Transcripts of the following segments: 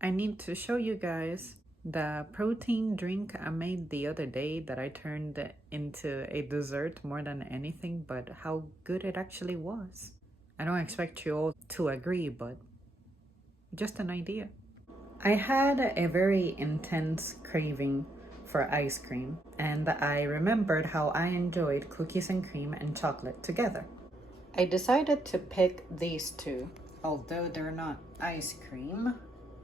I need to show you guys the protein drink I made the other day that I turned into a dessert more than anything, but how good it actually was. I don't expect you all to agree, but just an idea. I had a very intense craving for ice cream, and I remembered how I enjoyed cookies and cream and chocolate together. I decided to pick these two, although they're not ice cream.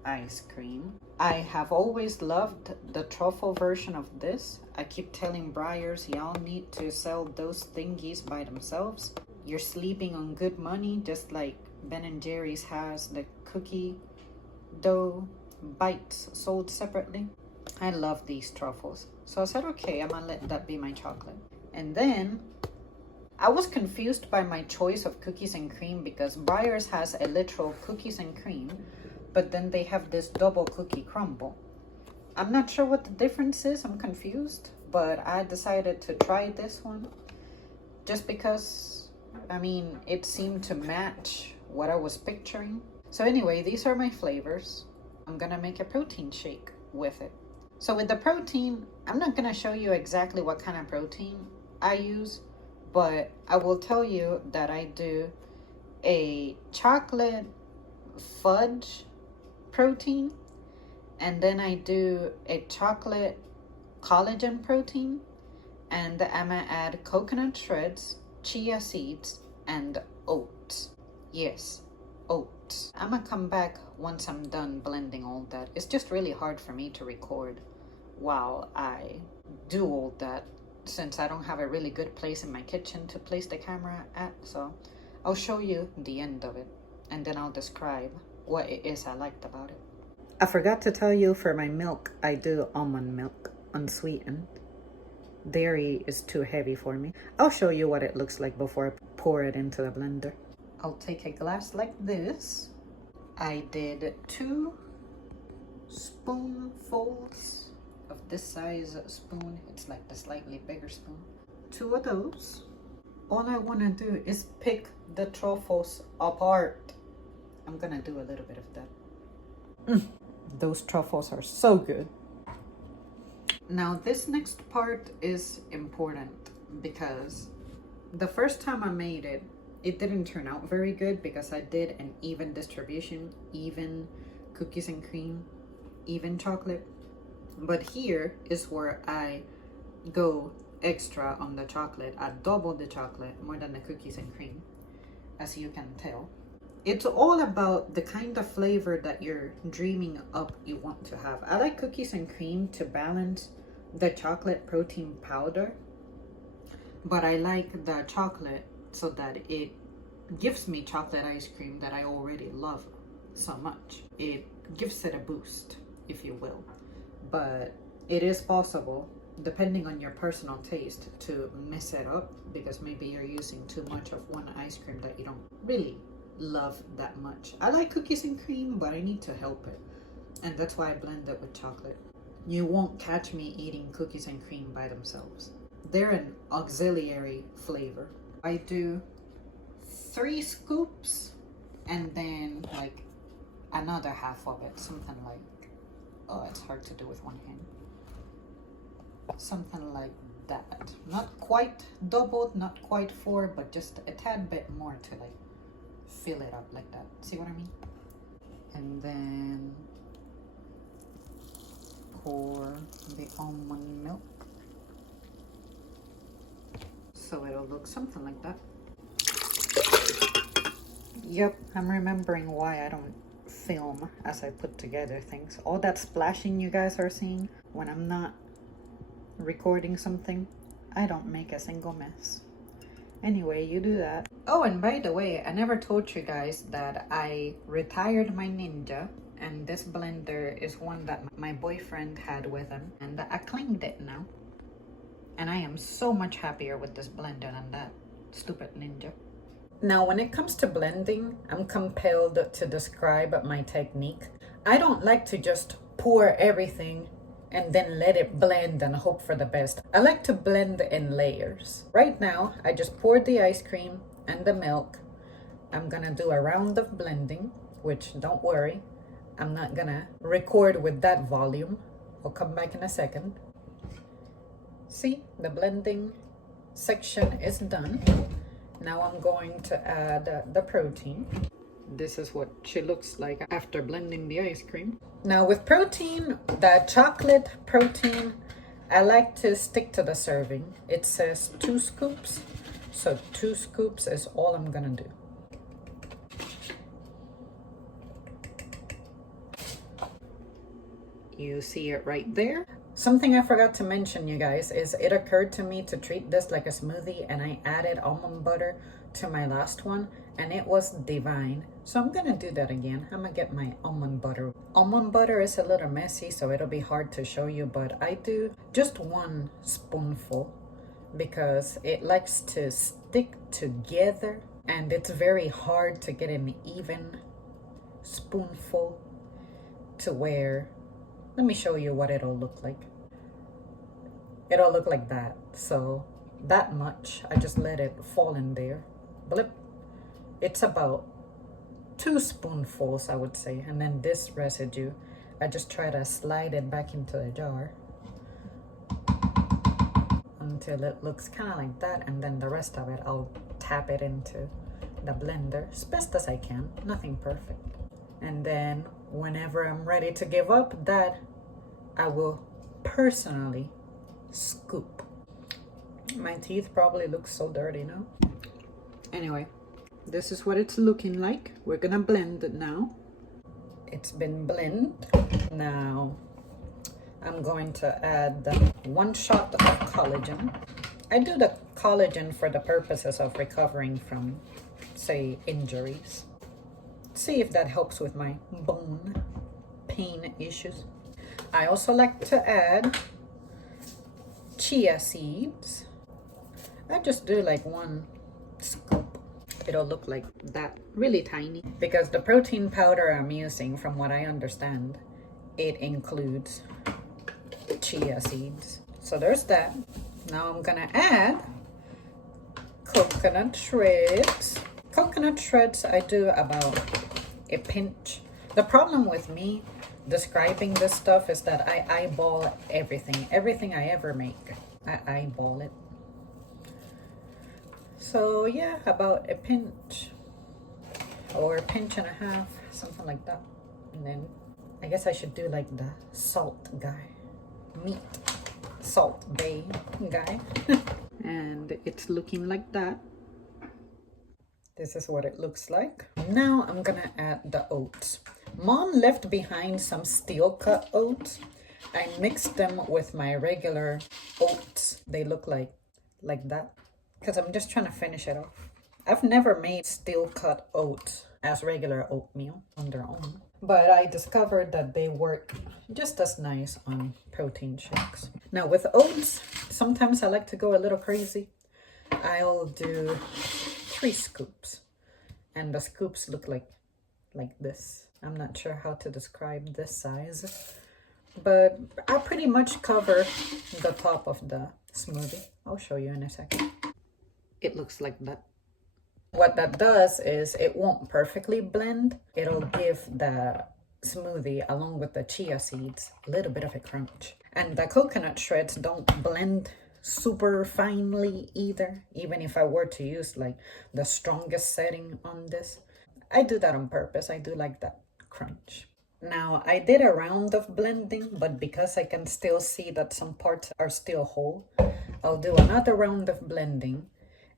I have always loved the truffle version of this. I keep telling Briars, y'all need to sell those thingies by themselves. You're sleeping on good money, just like Ben and Jerry's has the cookie dough bites sold separately. I love these truffles. So I said, okay, I'm gonna let that be my chocolate. And then I was confused by my choice of cookies and cream because Briars has a literal cookies and cream, but then they have this double cookie crumble. I'm not sure what the difference is. I'm confused, but I decided to try this one just because, I mean, it seemed to match what I was picturing. So anyway, these are my flavors. I'm gonna make a protein shake with it. So with the protein, I'm not gonna show you exactly what kind of protein I use, but I will tell you that I do a chocolate fudge protein, and then I do a chocolate collagen protein, and I'm gonna add coconut shreds, chia seeds, and oats. Yes, oats. I'm gonna come back once I'm done blending all that. It's just really hard for me to record while I do all that, since I don't have a really good place in my kitchen to place the camera at. So I'll show you the end of it, and then I'll describe what it is I liked about it. I forgot to tell you, for my milk, I do almond milk, unsweetened. Dairy is too heavy for me. I'll show you what it looks like before I pour it into the blender. I'll take a glass like this. I did 2 spoonfuls of this size spoon. It's like the slightly bigger spoon. 2 of those. All I want to do is pick the truffles apart. I'm gonna do a little bit of that. Those truffles are so good. Now this next part is important because the first time I made it, it didn't turn out very good because I did an even distribution, even cookies and cream, even chocolate. But here is where I go extra on the chocolate. I double the chocolate more than the cookies and cream, as you can tell. It's all about the kind of flavor that you're dreaming up you want to have. I like cookies and cream to balance the chocolate protein powder, but I like the chocolate so that it gives me chocolate ice cream that I already love so much. It gives it a boost, if you will. But it is possible, depending on your personal taste, to mess it up because maybe you're using too much of one ice cream that you don't really love that much. I like cookies and cream, but I need to help it, and that's why I blend it with chocolate. You won't catch me eating cookies and cream by themselves. They're an auxiliary flavor. I do 3 scoops and then like another half of it, something like, oh, it's hard to do with one hand, something like that. Not quite doubled, not quite 4, but just a tad bit more to like fill it up like that. See what I mean? And then pour the almond milk so it'll look something like that. Yep, I'm remembering why I don't film as I put together things. All that splashing you guys are seeing when I'm not recording something, I don't make a single mess. Anyway, you do that. Oh, and by the way, I never told you guys that I retired my Ninja, and this blender is one that my boyfriend had with him, and I cleaned it now. And I am so much happier with this blender than that stupid Ninja. Now, when it comes to blending, I'm compelled to describe my technique. I don't like to just pour everything and then let it blend and hope for the best. I like to blend in layers. Right now, I just poured the ice cream and the milk. I'm gonna do a round of blending, which, don't worry, I'm not gonna record with that volume. I'll come back in a second. See, the blending section is done. Now I'm going to add the protein. This is what she looks like after blending the ice cream. Now with protein, the chocolate protein, I like to stick to the serving. It says 2 scoops, so 2 scoops is all I'm gonna do. You see it right there. Something I forgot to mention, you guys, is it occurred to me to treat this like a smoothie, and I added almond butter to my last one, and it was divine. So I'm gonna do that again. I'm gonna get my almond butter. Almond butter is a little messy, so it'll be hard to show you, but I do just 1 spoonful because it likes to stick together, and it's very hard to get an even spoonful to where, let me show you what it'll look like. It'll look like that. So that much, I just let it fall in there. Blip. It's about 2 spoonfuls, I would say. And then this residue, I just try to slide it back into the jar until it looks kind of like that. And then the rest of it, I'll tap it into the blender as best as I can. Nothing perfect. And then whenever I'm ready to give up, that I will personally scoop. My teeth probably look so dirty now. Anyway, this is what it's looking like. We're gonna blend it now. It's been blended. Now I'm going to add 1 shot of collagen. I do the collagen for the purposes of recovering from, say, injuries. See if that helps with my bone pain issues. I also like to add chia seeds. I just do like 1 scoop. It'll look like that, really tiny. Because the protein powder I'm using, from what I understand, it includes chia seeds. So there's that. Now I'm gonna add coconut shreds. Coconut shreds, I do about a pinch. The problem with me describing this stuff is that I eyeball everything I ever make. I eyeball it. So yeah, about a pinch or a pinch and a half, something like that. And then I guess I should do like the salt guy, meat salt bay guy. And it's looking like that. This is what it looks like. Now I'm gonna add the oats. Mom left behind some steel cut oats. I mixed them with my regular oats. They look like that because I'm just trying to finish it off. I've never made steel cut oats as regular oatmeal on their own, but I discovered that they work just as nice on protein shakes. Now with oats, sometimes I like to go a little crazy. I'll do 3 scoops, and the scoops look like this. I'm not sure how to describe this size, but I pretty much cover the top of the smoothie. I'll show you in a second. It looks like that. What that does is it won't perfectly blend. It'll give the smoothie, along with the chia seeds, a little bit of a crunch. And the coconut shreds don't blend super finely either, even if I were to use like the strongest setting on this. I do that on purpose. I do like that crunch. Now I did a round of blending, but because I can still see that some parts are still whole, I'll do another round of blending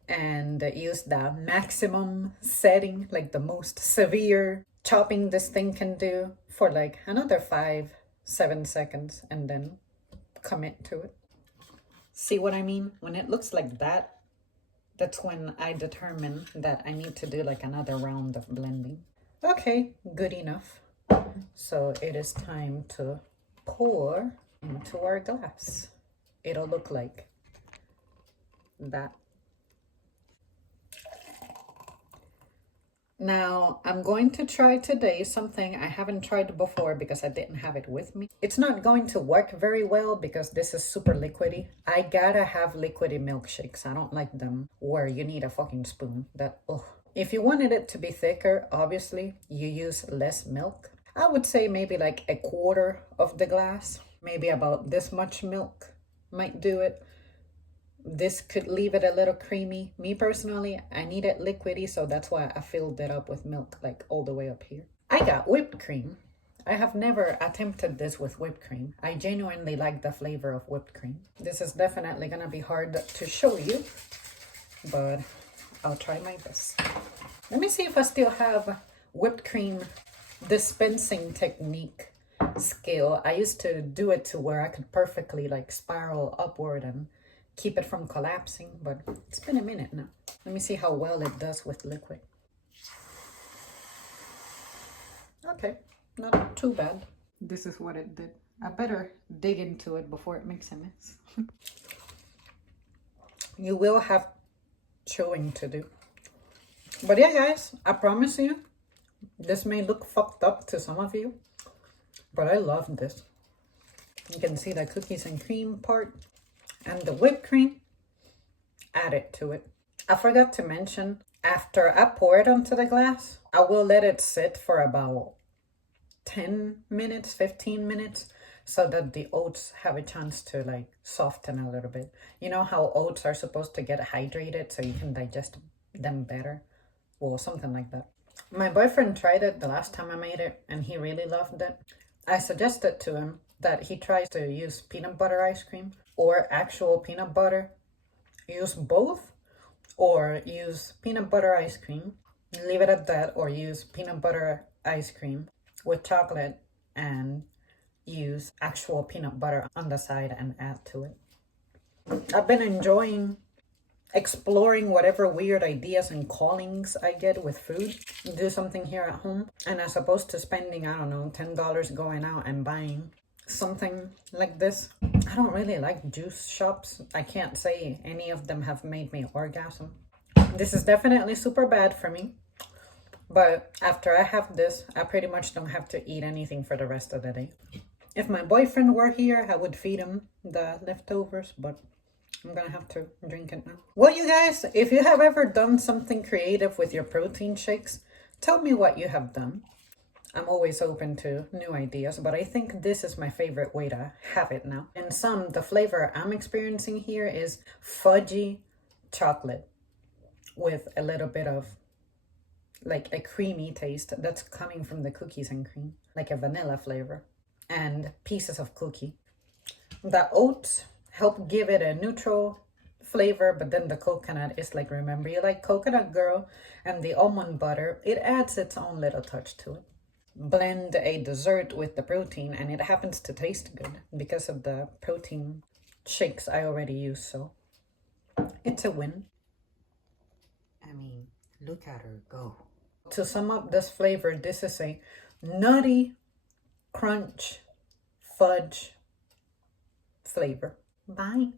and use the maximum setting, like the most severe chopping this thing can do, for like another 5-7 seconds, and then commit to it. See what I mean? When it looks like that, that's when I determine that I need to do like another round of blending. Okay, good enough. So it is time to pour into our glass. It'll look like that. Now, I'm going to try today something I haven't tried before because I didn't have it with me. It's not going to work very well because this is super liquidy. I gotta have liquidy milkshakes. I don't like them where you need a fucking spoon. If you wanted it to be thicker, obviously, you use less milk. I would say maybe like a quarter of the glass, maybe about this much milk might do it. This could leave it a little creamy. Me personally, I need it liquidy, so that's why I filled it up with milk like all the way up here. I got whipped cream. I have never attempted this with whipped cream. I genuinely like the flavor of whipped cream. This is definitely gonna be hard to show you, but I'll try my best. Let me see if I still have whipped cream dispensing technique skill. I used to do it to where I could perfectly like spiral upward and keep it from collapsing, but it's been a minute now. Let me see how well it does with liquid. Okay, not too bad. This is what it did. I better dig into it before it makes a mess. You will have chewing to do. But yeah, guys, I promise you, this may look fucked up to some of you, but I love this. You can see the cookies and cream part and the whipped cream added to it. I forgot to mention, after I pour it onto the glass, I will let it sit for about 10 minutes, 15 minutes, so that the oats have a chance to like soften a little bit. You know how oats are supposed to get hydrated so you can digest them better? Well, something like that. My boyfriend tried it the last time I made it and he really loved it. I suggested to him that he tries to use peanut butter ice cream or actual peanut butter. Use both, or use peanut butter ice cream, leave it at that, or use peanut butter ice cream with chocolate and use actual peanut butter on the side and add to it. I've been enjoying exploring whatever weird ideas and callings I get with food. Do something here at home, and as opposed to spending, I don't know, $10 going out and buying something like this. I don't really like juice shops. I can't say any of them have made me orgasm. This is definitely super bad for me, but after I have this, I pretty much don't have to eat anything for the rest of the day. If my boyfriend were here, I would feed him the leftovers, but I'm gonna have to drink it now. Well, you guys, if you have ever done something creative with your protein shakes, tell me what you have done. I'm always open to new ideas, but I think this is my favorite way to have it now. In some, the flavor I'm experiencing here is fudgy chocolate with a little bit of like a creamy taste that's coming from the cookies and cream, like a vanilla flavor, and pieces of cookie. The oats help give it a neutral flavor, but then the coconut is like, remember you like coconut, girl, and the almond butter, it adds its own little touch to it. Blend a dessert with the protein and it happens to taste good because of the protein shakes I already use, so it's a win. I mean, look at her go. To sum up this flavor, this is a nutty crunch fudge flavor. Bye.